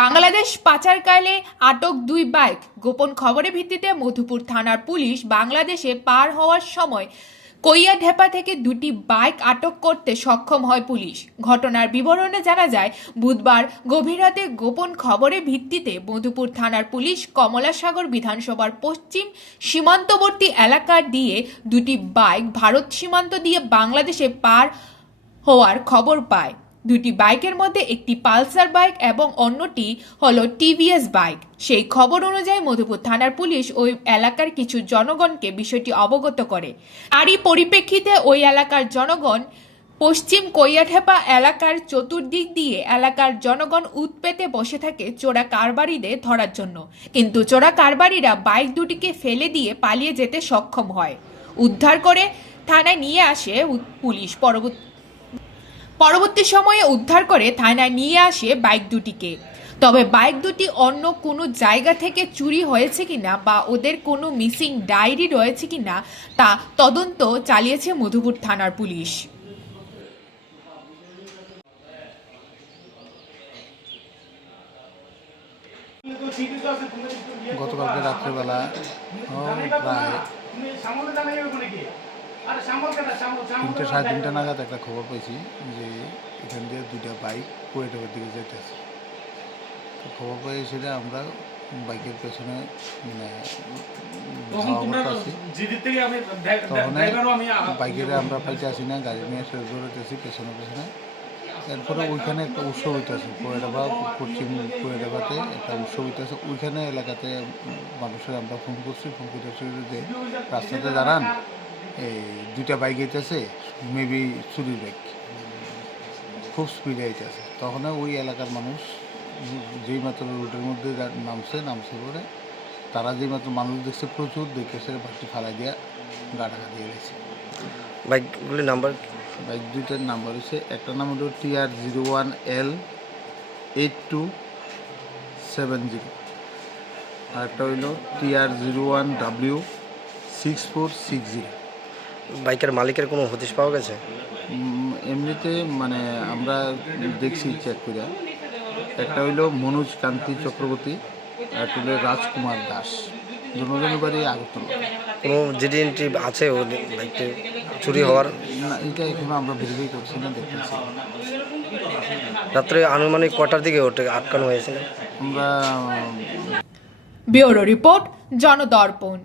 বাংলাদেশ পাচারকালে আটক দুই বাইক। গোপন খবরের ভিত্তিতে মধুপুর থানার পুলিশ বাংলাদেশে পার হওয়ার সময় কৈয়াঢেপা থেকে দুটি বাইক আটক করতে সক্ষম হয় পুলিশ। ঘটনার বিবরণে জানা যায়, বুধবার গভীর রাতে গোপন খবরের ভিত্তিতে মধুপুর থানার পুলিশ কমলাসাগর বিধানসভার পশ্চিম সীমান্তবর্তী এলাকা দিয়ে দুটি বাইক ভারত সীমান্ত দিয়ে বাংলাদেশে পার হওয়ার খবর পায়। দুটি বাইকের মধ্যে একটি পালসার বাইক এবং অন্যটি হলো টিভিএস বাইক। সেই খবর অনুযায়ী মধুপুর থানার পুলিশ ওই এলাকার কিছু জনগণকে বিষয়টি অবগত করে। তারই পরিপ্রেক্ষিতে ওই এলাকার জনগণ পশ্চিম কৈয়াঠেপা এলাকার চতুর্দিক দিয়ে এলাকার জনগণ উৎপেতে বসে থাকে চোরা কারবারিদের ধরার জন্য। কিন্তু চোরা কারবারিরা বাইক দুটিকে ফেলে দিয়ে পালিয়ে যেতে সক্ষম হয়। উদ্ধার করে থানায় নিয়ে আসে পুলিশ। পরবর্তী পরবর্তী সময়ে উদ্ধার করে থানায় নিয়ে আসে বাইক দুটিকে। তবে বাইক দুটি অন্য কোনো জায়গা থেকে চুরি হয়েছে কিনা বা ওদের কোনো মিসিং ডায়েরি রয়েছে কিনা তা তদন্ত চালিয়েছে মধুপুর থানার পুলিশ। গতকালকে রাত্রেবেলা প্রায় তিনটে সাড়ে তিনটে নাগাদ একটা খবর পেয়েছি যে এখান দিয়ে দুইটা বাইক কুয়েটের দিকে যেতেছে তো খবর পেয়ে সেটা আমরা বাইকের পেছনে মানে তখন বাইকের আমরা পাইতে আসি না গাড়ি নিয়ে এসে দৌড়াইতেছি পেছনে পেছনে। এরপরে ওইখানে একটা উৎসব হইতেছে কোয়েডাবা পশ্চিম কোয়েডাবাতে একটা উৎসব হইতেছে। ওইখানে এলাকাতে মানুষের আমরা ফোন করছি ফোন করতেছি যে রাস্তাতে দাঁড়ান। এই দুইটা বাইক আইতেছে মেবি চুরির বাইক খুব স্পিডে আইতেছে। তখন ওই এলাকার মানুষ যেই মাত্র রোডের মধ্যে নামছে নামছে পরে তারা যেই মাত্র মানুষ দেখছে প্রচুর দেখেছে বাড়িটি ফালাই দিয়া গা দিয়ে গেছে। বাইকগুলির নাম্বার বাইক দুইটার নাম্বার হচ্ছে একটা নাম হলো TR zero one L eight two seven zero আর একটা হইল TR zero one W six four six zero বাইকের মালিকের কোনো হদিশ পাওয়া গেছে? এমনিতে মানে আমরা দেখছি চেক করে। একটা হইল মনোজ কান্তি চক্রবর্তী আর একটা হলো রাজকুমার দাস। দুজনের বাড়ি আগরতলা। কোনো জিডি এন্ট্রি আছে ও বাইকটি চুরি হওয়ার? না এটা এখনও আমরা ভেরিফাই করছি না দেখতেছি। রাত্রে আনুমানিক কটার দিকে ওটা আটকানো হয়েছিল? আমরা ব্যুরো রিপোর্ট জনদর্পণ।